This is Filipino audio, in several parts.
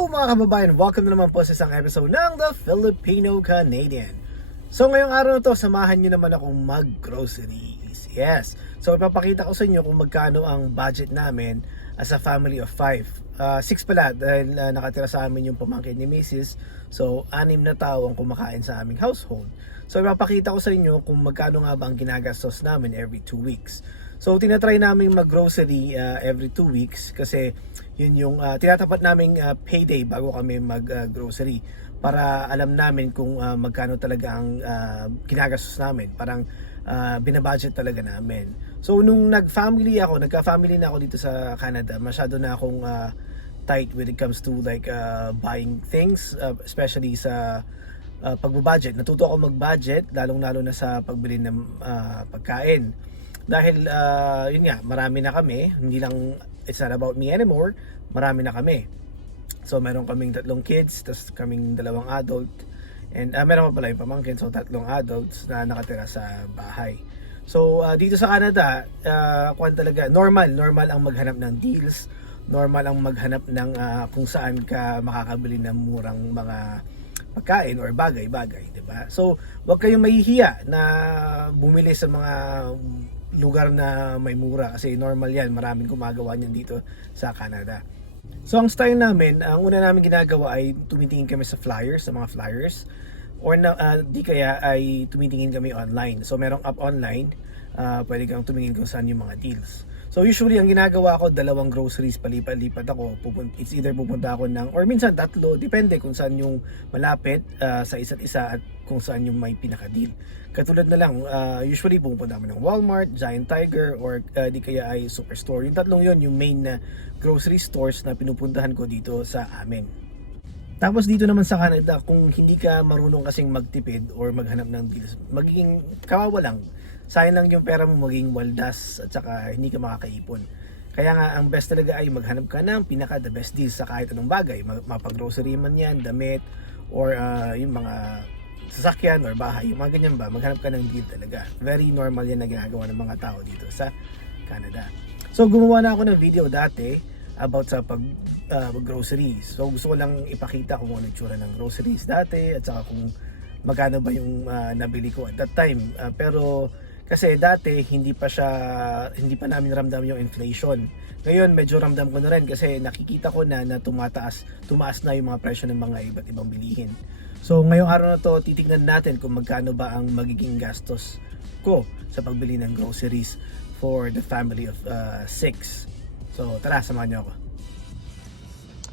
Hello mga kababayan! Welcome na naman po sa isang episode ng The Filipino Canadian. So ngayong araw na to, samahan nyo naman akong mag-groceries. Yes! So ipapakita ko sa inyo kung magkano ang budget namin as a family of 5. 6 pala dahil nakatira sa amin yung pamangkin ni Mrs. So 6 na tao ang kumakain sa aming household. So ipapakita ko sa inyo kung magkano nga ba ang ginagastos namin every 2 weeks. So tinatry namin mag-grocery every 2 weeks kasi yun yung tinatapat naming payday bago kami mag-grocery para alam namin kung magkano talaga ang ginagastos namin. Parang binabudget talaga namin. So nung nagka-family na ako dito sa Canada, masyado na akong tight when it comes to like buying things, especially sa pagbabudget. Natuto ako mag-budget lalong-lalo na sa pagbili ng pagkain. Dahil yun nga, marami na kami, hindi lang it's not about me anymore, marami na kami. So meron kaming 3 kids, tapos kaming 2 adult, and meron pa pala yung pamangkin, so 3 adults na nakatira sa bahay. So dito sa Canada, kung talaga normal ang maghanap ng deals, normal ang maghanap ng kung saan ka makakabili ng murang mga pagkain or bagay-bagay, di ba? So wag kayong mahihiya na bumili sa mga lugar na may mura kasi normal yan, maraming gumagawa niyan dito sa Canada. So ang style namin, ang una namin ginagawa ay tumitingin kami sa flyers, sa mga flyers, or di kaya ay tumitingin kami online. So merong app online, pwede kang tumingin kung saan yung mga deals. So usually ang ginagawa ko, 2 groceries, palipat-lipat ako. It's either pupunta ako or minsan 3, depende kung saan yung malapit sa isa't isa at kung saan yung may pinaka-deal. Katulad na lang, usually pupunta kami ng Walmart, Giant Tiger, or di kaya ay Superstore. Yung 3 yon yung main na grocery stores na pinupuntahan ko dito sa amin. Tapos dito naman sa Canada, kung hindi ka marunong kasing magtipid or maghanap ng deals, magiging kawawa lang. Sayang lang yung pera mo, maging waldas at saka hindi ka makakaipon. Kaya nga ang best talaga ay maghanap ka ng pinaka the best deals sa kahit anong bagay. Mapag-grocery man yan, damit, or yung mga sasakyan or bahay, yung mga ganyan ba, maghanap ka ng deal talaga. Very normal yan na ginagawa ng mga tao dito sa Canada. So gumawa na ako ng video dati about sa pag-groceries. So gusto ko lang ipakita kung ano itsura ng groceries dati at saka kung magkano ba yung nabili ko at that time. Pero kasi dati hindi pa namin ramdam yung inflation. Ngayon medyo ramdam ko na rin kasi nakikita ko na tumaas na yung mga presyo ng mga iba't ibang bilihin. So ngayong araw na to, titingnan natin kung magkano ba ang magiging gastos ko sa pagbili ng groceries for the family of 6. So tara, samahan niyo ako.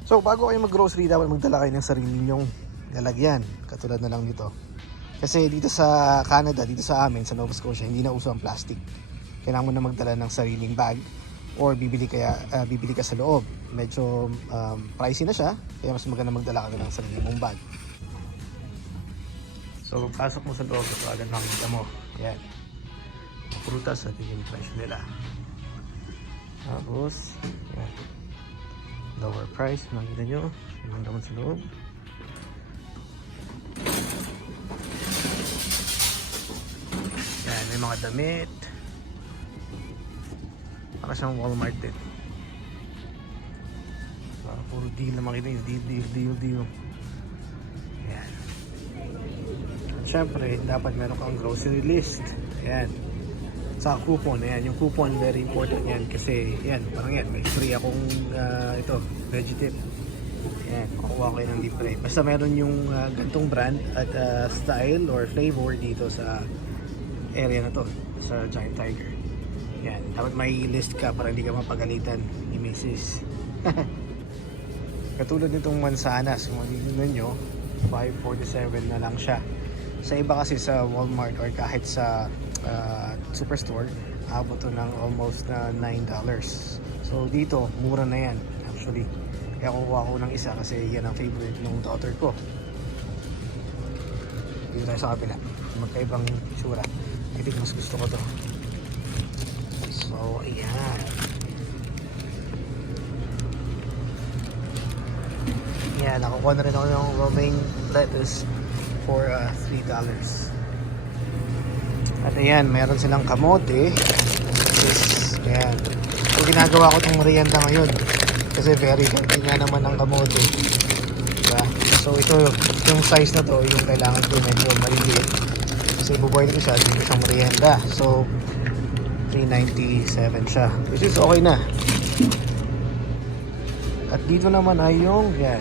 So bago kayo mag-grocery, dapat magdala kayo ng sarili ninyong lalagyan. Katulad na lang dito. Kasi dito sa Canada, dito sa amin, sa Nova Scotia, hindi na uso ang plastic. Kailangan mo na magdala ng sariling bag or bibili ka sa loob. Medyo pricey na siya, kaya mas maganda magdala ka ng sarili mong bag. So pasok mo sa loob, ito agad makikita mo. Yan. Prutas at yung price nila. Tapos, yan. Lower price, makikita nyo. Yung naman sa loob. Yan, may mga damit. Para siyang Walmart din. Puro deal na makita nyo. Deal. Yan. At syempre, dapat meron kang grocery list. Yan. Sa coupon, ayan, yung coupon very important yan kasi yan, parang yan, may free akong vegetip. Ayan, kukuha ko yun ng libre. Basta meron yung gantong brand at style or flavor dito sa area na to, sa Giant Tiger. Yan, dapat may list ka para hindi ka mapagalitan ni Mrs. Katulad nitong mansanas, kung magiging nyo, 5.47 na lang siya. Sa iba kasi sa Walmart or kahit sa Superstore, abot to ng almost na $9. So dito, mura na yan actually. Kaya kukuha ko ng isa kasi yan ang favorite ng daughter ko. Dito tayo sa kabila, magkaibang itsura. I think mas gusto ko to. So ayan. Yan, nakukuha na rin ako ng romaine lettuce for $3. At ayan, meron silang kamote. Ayan. So ginagawa ko itong merienda ngayon kasi very healthy nga naman ang kamote. So ito yung size na to, yung kailangan ko medyo maliliit. Kasi ibuboil ko siya, dito siyang merienda. So 397 siya, which is okay na. At dito naman ay yung yan,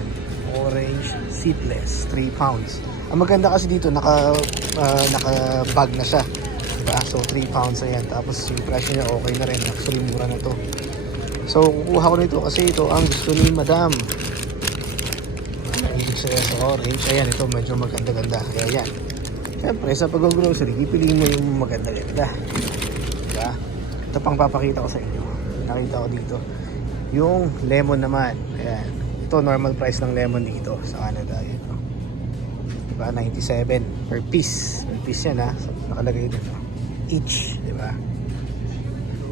orange seedless, 3 pounds. Ang maganda kasi dito, naka-bag na siya. Diba? So 3 pounds na yan. Tapos yung price niya okay na rin. Actually mura na to. So kukuha ko nito kasi ito ang gusto ni Madam. Mahilig siya sa orange. Ayan, ito medyo maganda-ganda. Kaya yan. Siyempre sa pag-grocery, ipiliin mo yung maganda-ganda. Diba? Ito pang papakita ko sa inyo. Nakita ko dito. Yung lemon naman. Ayan. Ito normal price ng lemon dito sa Canada. Ayan. Diba? 97 per piece. Per piece yan ha. So, nakalagay dito. Each. Diba?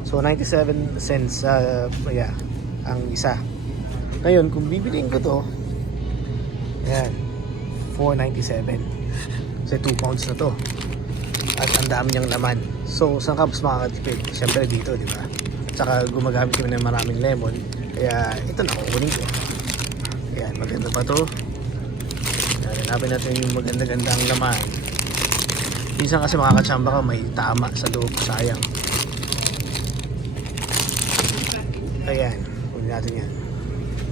So 97 cents yeah, ang isa. Ngayon kung bibiliin ko to, ayan, 497. Kasi 2 pounds na to. At ang dami niyang laman. So saan ka mas makakatipid? Siyempre dito, di ba? Tsaka gumagamit kami ng maraming lemon. Kaya ito na kukunin ko. Ayan, maganda pa to. Hanapin natin yung maganda-ganda ang laman. Minsan kasi makakatsamba ka, may tama sa loob, sayang. Ayan, kunin natin yan.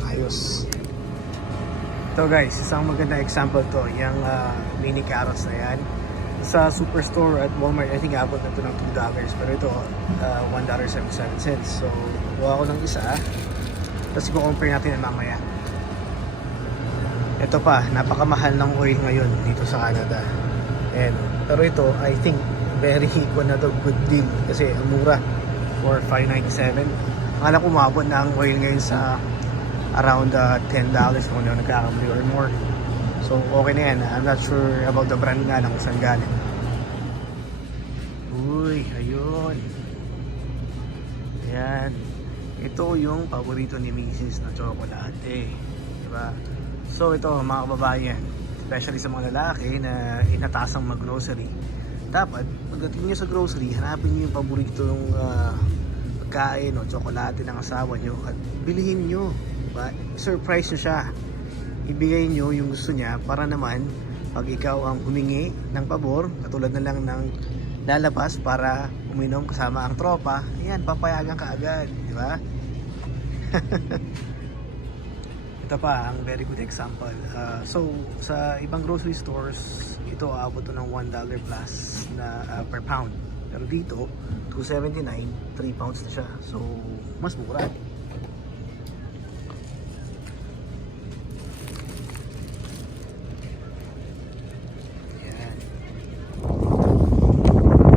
Ayos. Ito guys, isang maganda example to, yung mini carrots na yan. Sa Superstore at Walmart, I think abot na ito ng $2. Pero ito, $1.77. So, kuha ko ng isa. Tapos i-compare natin yan mamaya. Ito pa, napakamahal ng oil ngayon dito sa Canada. And, pero ito, I think, very one of the good deal. Kasi ang mura, for $5.97. Akala ko umabot na ang oil ngayon sa around $10 kung ano nagkakamali or more. So okay na yan. I'm not sure about the brand nga lang kung saan galing. Uy, ayun. Ayan. Ito yung paborito ni Mrs. na chocolate. Diba? So ito mga kababayan, especially sa mga lalaki na inatasang mag-grocery, dapat pagdating nyo sa grocery, hanapin nyo yung paborito yung pagkain o tsokolate ng asawa nyo at bilhin nyo, diba? Surprise nyo siya, ibigay nyo yung gusto niya para naman pag ikaw ang humingi ng pabor, katulad na lang ng lalabas para uminom kasama ang tropa, ayan, papayagan ka agad, diba? Ito pa ang very good example. So sa ibang grocery stores, ito aabot to ng $1 plus na per pound. Pero dito, $2.79, 3 pounds na siya. So, mas mura. Ayan.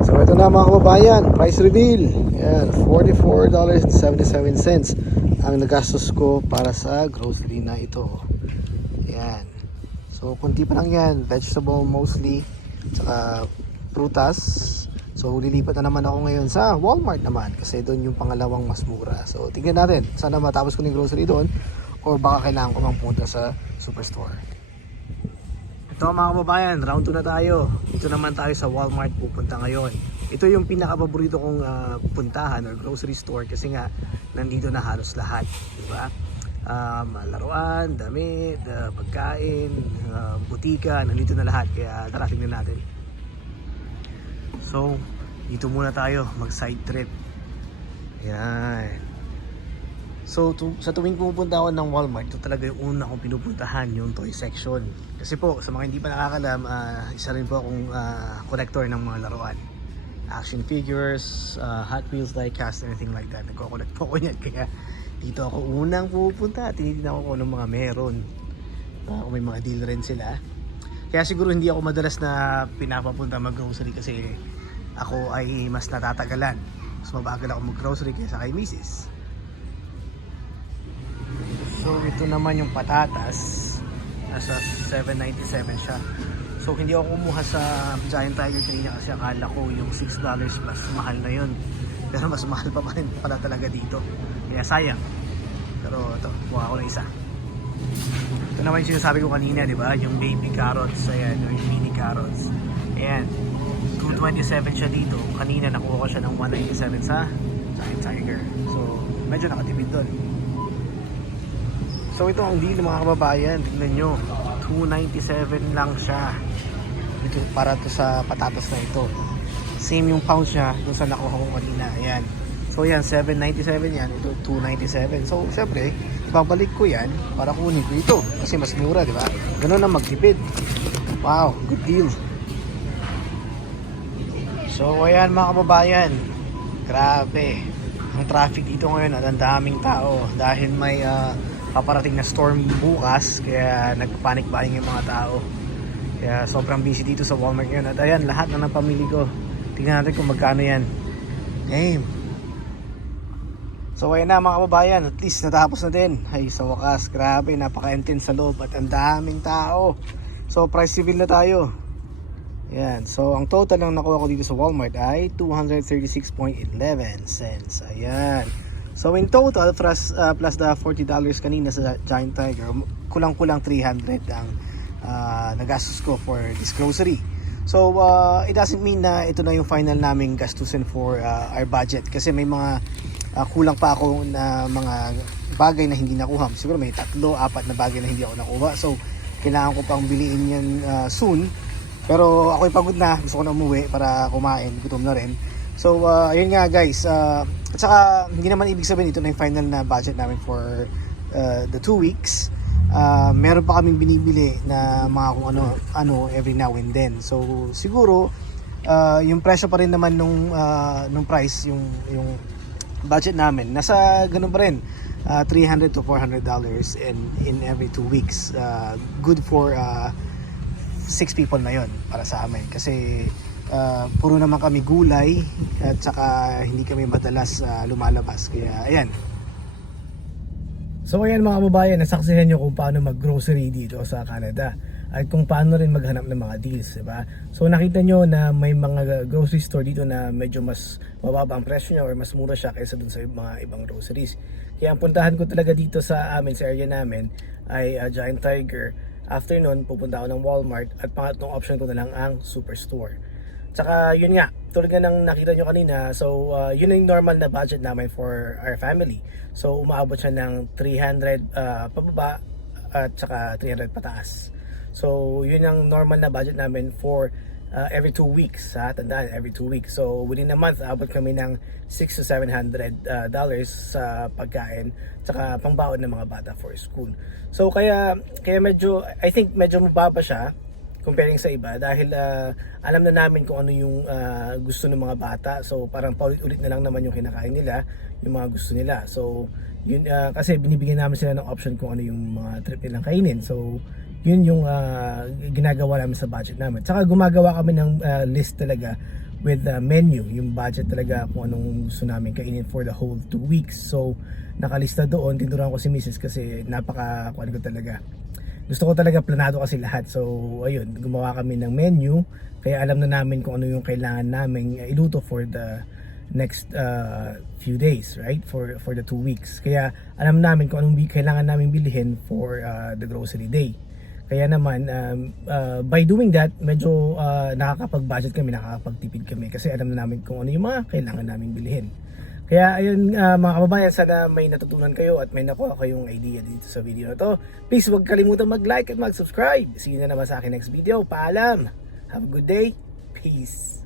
So, ito na mga kababayan, price reveal. Ayan, $44.77 ang nagastos ko para sa grocery na ito. Ayan. So, kunti pa lang yan. Vegetable mostly. Tsaka prutas. So lilipat na naman ako ngayon sa Walmart naman kasi doon yung pangalawang mas mura. So tingnan natin, sana matapos ko ng grocery doon or baka kailangan ko mang punta sa Superstore. Ito mga kababayan, round 2 na tayo. Dito naman tayo sa Walmart pupunta ngayon. Ito yung pinaka-paborito kong puntahan or grocery store kasi nga nandito na halos lahat, di ba? Laruan, damit, pagkain, butika, nandito na lahat. Kaya tara tingnan natin. So, dito muna tayo mag-side trip. Ayan. So, sa tuwing pupunta ako ng Walmart, ito talaga yung una kong pinupuntahan, yung toy section. Kasi po, sa mga hindi pa nakakalam, isa rin po akong collector ng mga laruan. Action figures, Hot Wheels diecast, anything like that. Nagko-collect po ko yan. Kaya dito ako unang pupunta. Tinitignan ko kung anong mga meron. Kung may mga deal rin sila. Kaya siguro hindi ako madalas na pinapapunta mag-grocery kasi ako ay mas natatagalan. Mas mabagal ako mag-grocery kaysa kay Mrs. So ito naman yung patatas. Nasa $7.97 siya. So hindi ako kumuha sa Giant Tiger Tree niya kasi akala ko yung $6 plus mahal na yun. Pero mas mahal pa rin pala talaga dito. Kaya sayang. Pero ito, kuha ko na isa. Ito naman yung sinasabi ko kanina, di ba? Yung baby carrots, ayan, yung mini carrots. Ayan, $2.27 siya dito. Kanina nakuha ko siya ng $1.97 sa Giant Tiger. So, medyo nakatipid doon. So, ito ang deal mga kababayan. Tingnan nyo. 297 lang siya. Ito, para to sa patatas na ito. Same yung pound siya dun sa nakuha ko kanina. Ayan. So yan, 797 yan. Ito, 297. So, syempre, babalik ko yan para kunin ko ito. Kasi mas mura, di ba? Ganun ang magtipid. Wow, good deal. So, ayan mga kababayan. Grabe. Ang traffic dito ngayon at ang daming tao. Dahil may paparating na storm bukas. Kaya nagpapanik buying yung mga tao. Kaya sobrang busy dito sa Walmart ngayon. At ayan, lahat na ng pamilya ko. Tingnan natin kung magkano yan. Game. So ayan na mga kababayan, at least natapos na din. Ay sa wakas, grabe, napaka-intense sa loob at ang daming tao. So price reveal na tayo. Ayan, so ang total lang nakuha ko dito sa Walmart ay 236.11 cents. Ayan. So in total, plus the $40 kanina sa Giant Tiger, kulang-kulang 300 ang nagastos ko for this grocery. So it doesn't mean na ito na yung final naming gastusin for our budget. Kasi may mga kulang pa ako na mga bagay na hindi nakuha. Siguro may 3-4 na bagay na hindi ako nakuha. So kailangan ko pang biliin yan soon. Pero ako'y pagod na. Gusto ko na umuwi para kumain. Gutom na rin. So ayun nga guys. At saka hindi naman ibig sabihin ito na yung final na budget namin for the 2 weeks. Meron pa kaming binibili na mga kung ano every now and then. So siguro yung presyo pa rin naman nung price yung budget namin nasa ganun pa rin, $300 to $400 in every 2 weeks. Good for 6 people na yon para sa amin kasi puro naman kami gulay at saka hindi kami madalas lumalabas, kaya ayan. So ayan mga kababayan, nasaksihan nyo kung paano mag-grocery dito sa Canada at kung paano rin maghanap ng mga deals, diba? So nakita nyo na may mga grocery store dito na medyo mas mababa ang presyo niya or mas mura siya kaysa dun sa mga ibang groceries. Kaya ang puntahan ko talaga dito sa amin, sa area namin ay Giant Tiger. After nun, pupunta ako ng Walmart at pangatlong option ko na lang ang Superstore. Tsaka yun nga, tulad nga ng nakita nyo kanina, so yun yung normal na budget namin for our family. So umaabot siya ng 300 pababa at tsaka 300 pataas. So yun ang normal na budget namin for every 2 weeks. Tandaan, every 2 weeks. So within a month, abot kami ng $600 to $700 sa pagkain tsaka pangbaon ng mga bata for school. So kaya medyo, I think medyo mababa siya comparing sa iba dahil alam na namin kung ano yung gusto ng mga bata. So parang paulit-ulit na lang naman yung kinakain nila, yung mga gusto nila. So yun, kasi binibigyan namin sila ng option kung ano yung mga trip nilang kainin. So yun yung ginagawa namin sa budget namin. Tsaka gumagawa kami ng list talaga with menu, yung budget talaga kung anong gusto namin kainin for the whole 2 weeks. So nakalista doon, tinuruan ko si Mrs. kasi napaka-kuan ko talaga. Gusto ko talaga planado kasi lahat. So ayun, gumawa kami ng menu kaya alam na namin kung ano yung kailangan namin iluto for the next few days, right? For the 2 weeks. Kaya alam namin kung anong kailangan namin bilhin for the grocery day. Kaya naman by doing that, medyo nakakapag-budget kami, nakakapagtipid kami kasi alam na namin kung ano yung mga kailangan namin bilhin. Kaya ayun mga kababayan, sana may natutunan kayo at may nakuha kayong idea dito sa video na to. Please huwag kalimutan mag-like at mag-subscribe. See you na naman sa akin next video. Paalam! Have a good day. Peace!